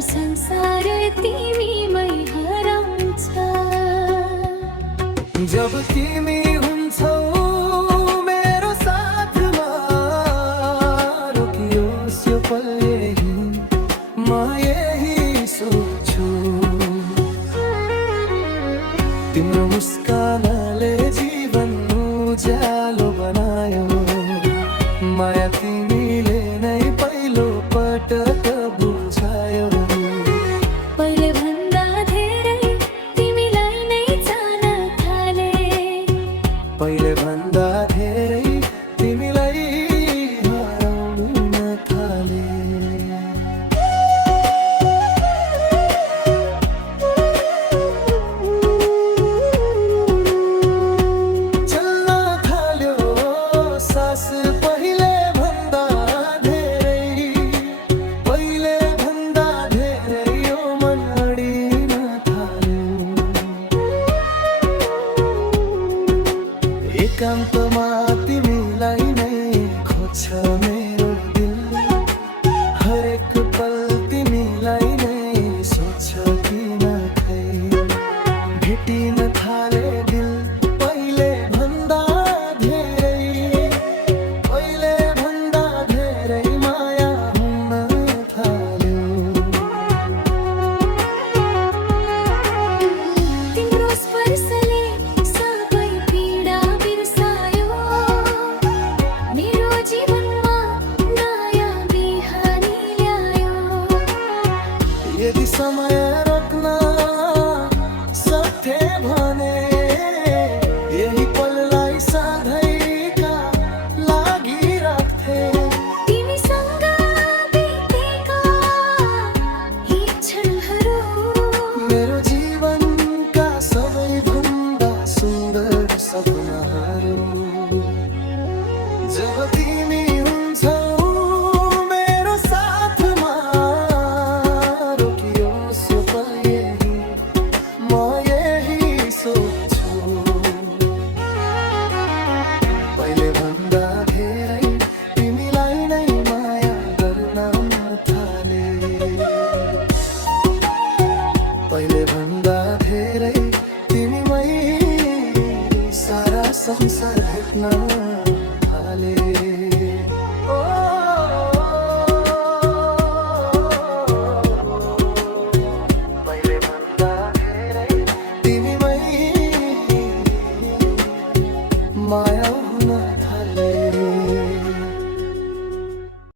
संसार तिमीमै हराउँछ। जब तिमी हुन्छौ मेरो साथमा, रोकियोस् यो पल यही, म यही सोच्छु। तिम्रो मुस्कानले जीवन उज्यालो बनायो, माया तिमीले नै पहिलो पटक बुझायो। पहिले भन्दा धेरै तिमीलाई नै जान थाले, पहिले भन्दा धेरै तिमीलाई हराउन थाले। चल्न थाल्यो सास पहिले भन्दा धेरै, पहिले भन्दा धेरै यो मन अडिन थाल्यो। एकान्तमा तिमीलाई नै खोज्छ मेरो दिल, हरेक पल तिमीलाई नै सोच्छ किन खै। भेटिन थाले दिल पहिले भन्दा धेरै, पहिले भन्दा धेरै माया हुन थाल्यो। तिम्रो स्पर्शले सबै पीडा बिर्सायो, मेरो जीवनमा नयाँ बिहानी ल्यायो। यदि समय रोक्न सक्थे भने, यही पललाई सधैँका लागि राख्थे। तिमीसँग बितेका यी क्षणहरू मेरो जीवनका सबैभन्दा सुन्दर सपनाहरू। जब तिमी हुन्छौ मेरो साथमा, रोकियोस् यो पल यही, म यही सोच्छु। पहिले भन्दा धेरै तिमीलाई नै माया गर्न थाले, पहिले भन्दा धेरै तिमीमै सारा संसार भेट्न